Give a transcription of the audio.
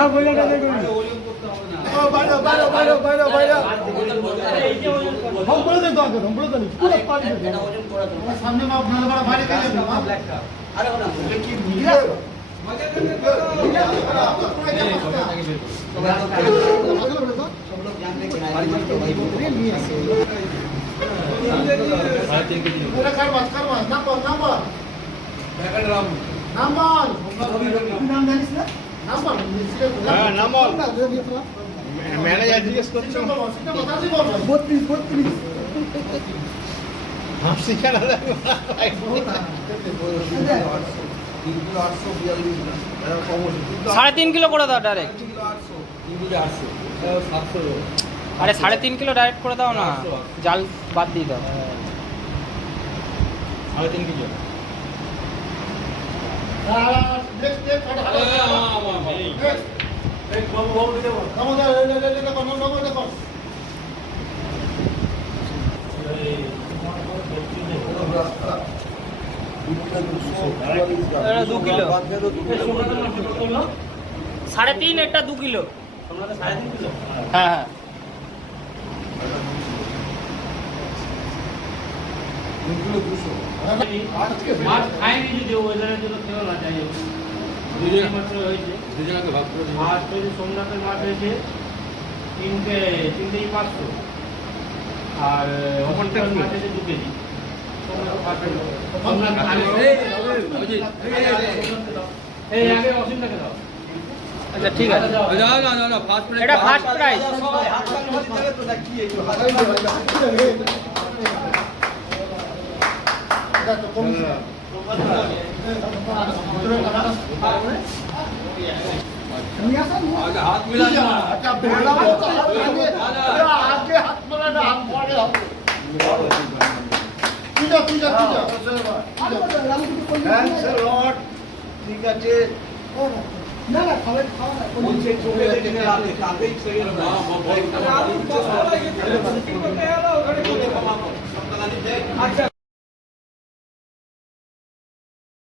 না বইলাটা দেখো ও বাইরে বাইরে বাইরে বাইরে বাইরে हम बोल दे तो आगे हम बोल दे पूरा पानी दे এটা ওজন করা তো সামনে মাপ না বড় বাইরে গেলে মাপ লেখা আরে ওনা বলে কি মিলা মজা করে সব লোক জানতে কি নাই নিয়ে আসে পুরো কারবাস নাম্বার নাম্বার নাম জানিস না নাম্বার হ্যাঁ নাম্বার ম্যানেজার জিজ্ঞেস করছে সেটা বতা দি বল 32 হাফ শিখানা লাগে ভাই 3.5 কিলো করে দাও ডাইরেক্ট। 700 আরে 3.5 কিলো ডাইরেক্ট করে দাও না, জাল বাদ দিয়ে দাও। 3.5 কিলো নেক্সট এক বাবু বাবু দিতে বল কাম দা এটা কোন নম্বর দেখো এটা 2 কিলো 3.5, এটা 2 কিলো। হ্যাঁ হ্যাঁ মাছ খাইনি যদি ওয়েদারের জন্য খেলো না যাই হোক মাত্র হয়েছে দুজনকে ভাগ করে মাছ তৈরি সোমনাথের মাছ হয়েছে তিনটেই 500 আর অপরটার মাছ হয়েছে 2 কেজি সোমনাথ এই আগে অসীমটাকে দাও। আচ্ছা ঠিক আছে, না ফার্স্ট এটা ফার্স্ট প্রাইস। हाथ मिला अच्छा बेड़ा वो तो आगे हाथ मिला ना हाथ पड़े तुझा कैंसर लॉट ठीक আছে না না খাবে খাওয়া না বলছে চোখে দেখে রাতে কাঁদেই ছেড়ে না আচ্ছা